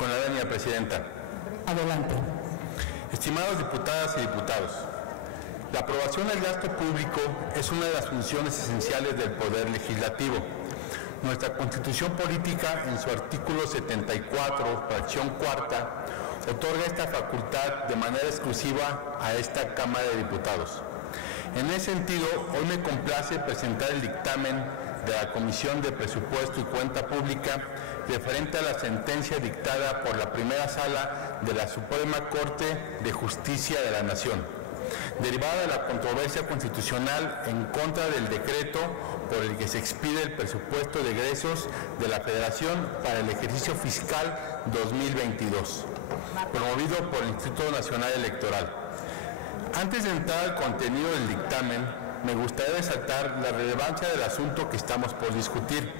Con la venia, Presidenta. Adelante. Estimados diputadas y diputados, la aprobación del gasto público es una de las funciones esenciales del Poder Legislativo. Nuestra Constitución Política, en su artículo 74, fracción cuarta, otorga esta facultad de manera exclusiva a esta Cámara de Diputados. En ese sentido, hoy me complace presentar el dictamen de la Comisión de Presupuesto y Cuenta Pública referente a la sentencia dictada por la primera sala de la Suprema Corte de Justicia de la Nación, derivada de la controversia constitucional en contra del decreto por el que se expide el presupuesto de egresos de la Federación para el ejercicio fiscal 2022, promovido por el Instituto Nacional Electoral. Antes de entrar al contenido del dictamen, me gustaría resaltar la relevancia del asunto que estamos por discutir.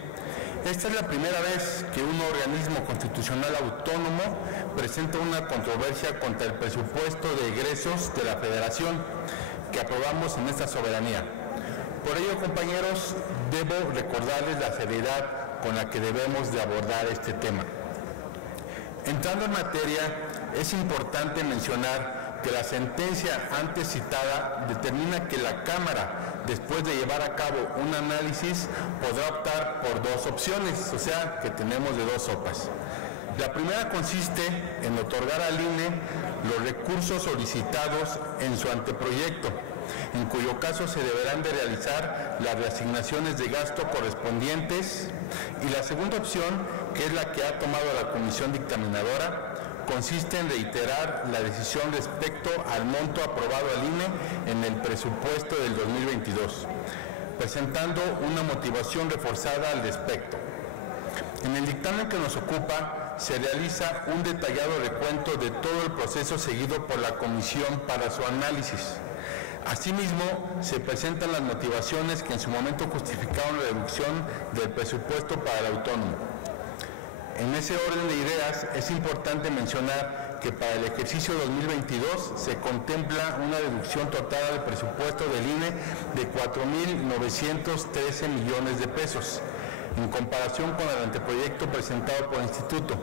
Esta es la primera vez que un organismo constitucional autónomo presenta una controversia contra el presupuesto de egresos de la Federación que aprobamos en esta soberanía. Por ello, compañeros, debo recordarles la seriedad con la que debemos de abordar este tema. Entrando en materia, es importante mencionar que la sentencia antes citada determina que la Cámara, después de llevar a cabo un análisis, podrá optar por dos opciones, o sea, que tenemos de dos sopas. La primera consiste en otorgar al INE los recursos solicitados en su anteproyecto, en cuyo caso se deberán de realizar las reasignaciones de gasto correspondientes, y la segunda opción, que es la que ha tomado la Comisión Dictaminadora, consiste en reiterar la decisión respecto al monto aprobado al INE en el presupuesto del 2022, presentando una motivación reforzada al respecto. En el dictamen que nos ocupa se realiza un detallado recuento de todo el proceso seguido por la Comisión para su análisis. Asimismo, se presentan las motivaciones que en su momento justificaron la reducción del presupuesto para el autónomo. En ese orden de ideas, es importante mencionar que para el ejercicio 2022 se contempla una reducción total del presupuesto del INE de 4.913 millones de pesos, en comparación con el anteproyecto presentado por el Instituto.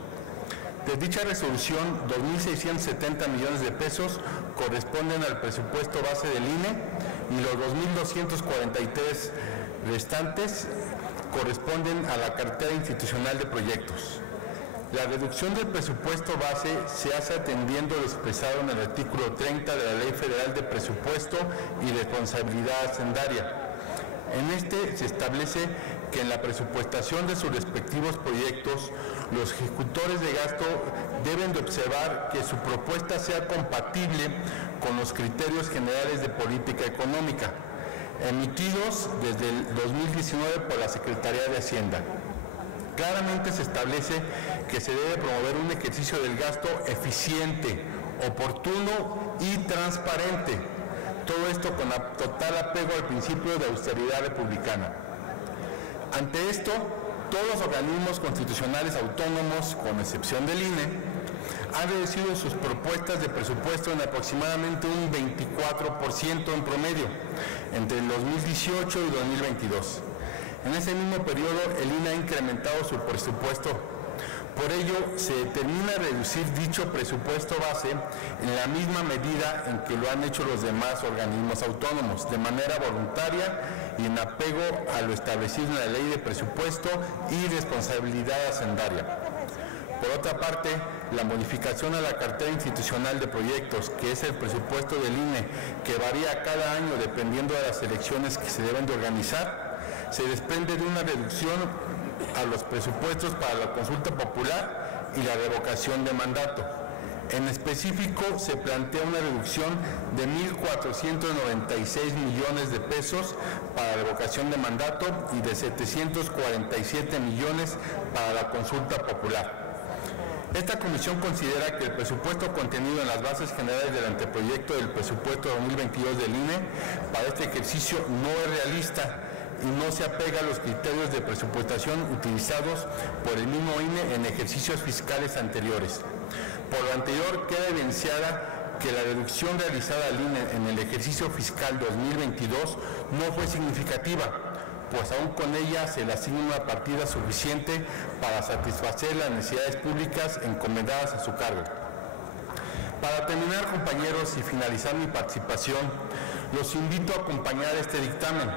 De dicha resolución, 2.670 millones de pesos corresponden al presupuesto base del INE y los 2.243 restantes corresponden a la cartera institucional de proyectos. La reducción del presupuesto base se hace atendiendo lo expresado en el artículo 30 de la Ley Federal de Presupuesto y Responsabilidad Hacendaria. En este se establece que en la presupuestación de sus respectivos proyectos, los ejecutores de gasto deben de observar que su propuesta sea compatible con los criterios generales de política económica, emitidos desde el 2019 por la Secretaría de Hacienda. Claramente se establece que se debe promover un ejercicio del gasto eficiente, oportuno y transparente. Todo esto con total apego al principio de austeridad republicana. Ante esto, todos los organismos constitucionales autónomos, con excepción del INE, han reducido sus propuestas de presupuesto en aproximadamente un 24% en promedio entre el 2018 y 2022. En ese mismo periodo, el INE ha incrementado su presupuesto. Por ello, se determina reducir dicho presupuesto base en la misma medida en que lo han hecho los demás organismos autónomos, de manera voluntaria y en apego a lo establecido en la Ley de Presupuesto y Responsabilidad Hacendaria. Por otra parte, la modificación a la cartera institucional de proyectos, que es el presupuesto del INE, que varía cada año dependiendo de las elecciones que se deben de organizar, se desprende de una reducción a los presupuestos para la consulta popular y la revocación de mandato. En específico, se plantea una reducción de 1.496 millones de pesos para la revocación de mandato y de 747 millones para la consulta popular. Esta comisión considera que el presupuesto contenido en las bases generales del anteproyecto del presupuesto 2022 del INE para este ejercicio no es realista y no se apega a los criterios de presupuestación utilizados por el mismo INE en ejercicios fiscales anteriores. Por lo anterior, queda evidenciada que la reducción realizada al INE en el ejercicio fiscal 2022 no fue significativa, pues aún con ella se le asigna una partida suficiente para satisfacer las necesidades públicas encomendadas a su cargo. Para terminar, compañeros, y finalizar mi participación, los invito a acompañar este dictamen,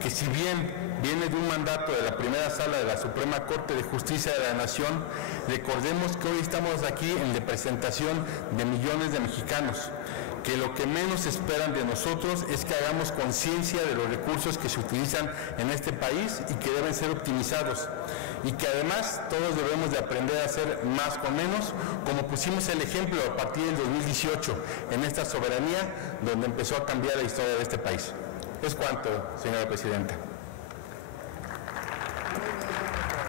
que si bien viene de un mandato de la primera sala de la Suprema Corte de Justicia de la Nación, recordemos que hoy estamos aquí en representación de millones de mexicanos, que lo que menos esperan de nosotros es que hagamos conciencia de los recursos que se utilizan en este país y que deben ser optimizados, y que además todos debemos de aprender a hacer más con menos, como pusimos el ejemplo a partir del 2018 en esta soberanía donde empezó a cambiar la historia de este país. Es cuanto, señora presidenta.